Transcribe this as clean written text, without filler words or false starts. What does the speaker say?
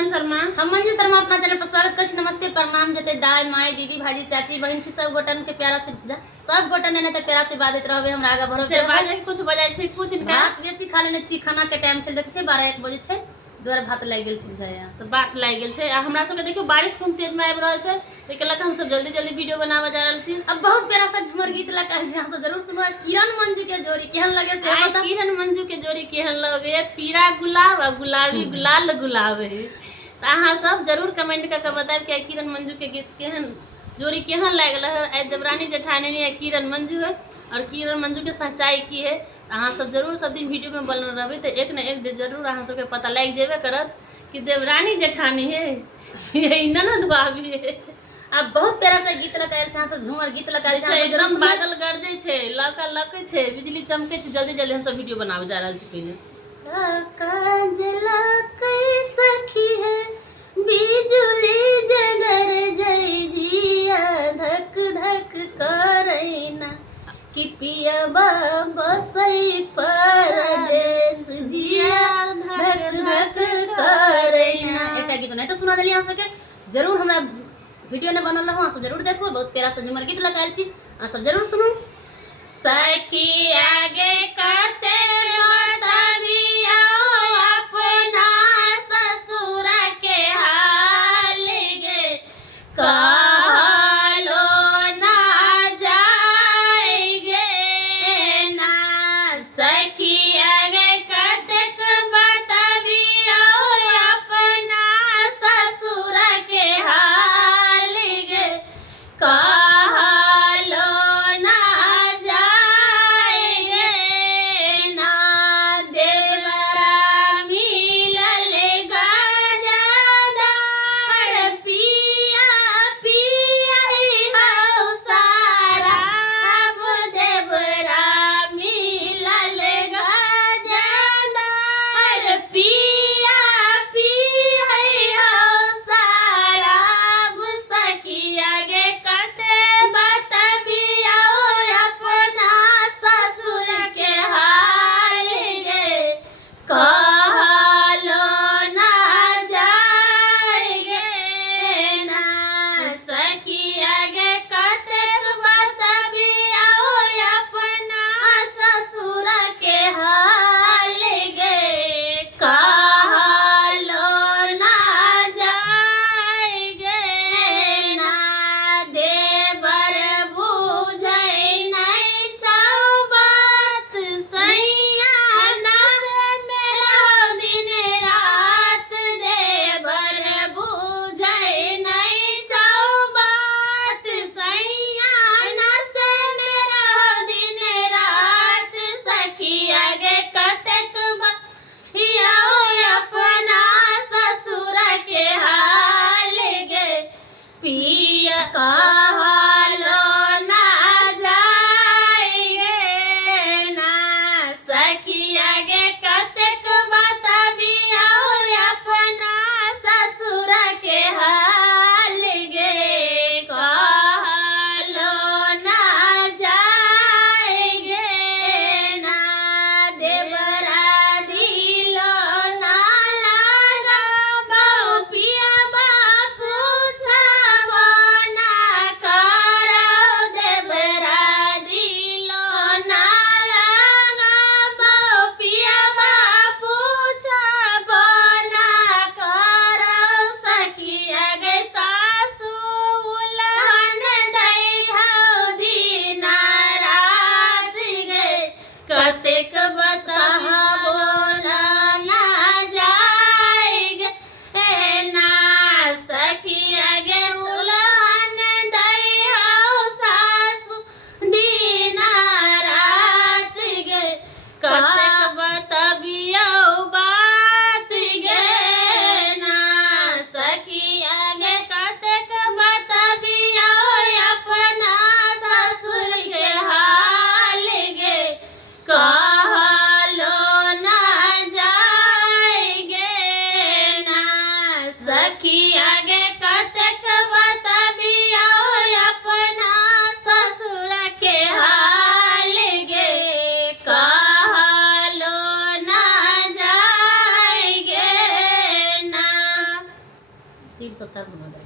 किरण शर्मा। हम मंजू शर्मा अपना चैनल पर स्वागत कर छी। नमस्ते प्रणाम जते दाई माई दीदी भाजी चाची बहन छी सब गोटन के प्यारा से सब गोटन ने त प्यारा से बात रहबे हमरा आगे भरोसे बाजे कुछ बजाय छै कुछ इनका भात बेसी खा लेने छी। खाना के टाइम छै देखे छै 12-1 बजे छै दोबारा भात लाग गेल छै बुझाया तो बात लाग गेल छै। आ हमरा सब के देखियो बारिश खूब तेज में आबि रहल छै ते के लक हम सब जल्दी जल्दी वीडियो बनावे जा रहल छी। अब बहुत प्यारा सा झूमर गीत लगा है जहां सब जरूर सुनो। किरण मंजू के जोड़ी केहन लगे से बता। किरण मंजू के जोड़ी केहन लगे पीरा गुलाब और गुलाबी गुलाल गुलाब है तो अहाँ सब जरूर कमेंट करके बताएब कि किरण मंजू के गीत केहन जोड़ी केहन लागल है। आज देवरानी जेठानी है किरण मंजू है और किरण मंजू के सच्चाई की है अहाँ सब जरूर सब दिन वीडियो में बनल रहबे तो एक न एक दिन जरूर अहाँ सबके पता लग जेबे करत कि देवरानी जेठानी है ये ननद भाभी है। अब बहुत प्यारा सा गीत लगा है से झूमर गीत लगा है एकदम बादल गरजे छै लका लकै छै बिजली चमके छै। जल्दी जल्दी हम सब वीडियो बनावे जा रहल छी। पहले जला सखी है बिजुली जगर जय जिया धक धक करैना कि पियबा बसई परदेश जिया धक धक करैना। एकटा गीत नहीं तो सुना देली अहाँ सबके जरूर हमरा वीडियो ने बनल रहू अहाँ सब जरूर देखो। बहुत प्यारा सा झूमर गीत लगायल छी अहाँ सब जरूर सुनू। सखी आगे कते बताबिया अपना ससुर के हाल गे कहलो ना जाएगे ना। सखी आगे कतेक बताबिया अपना ससुर के हाल गे कहलो ना जाएगे तीर 70 मनोदय।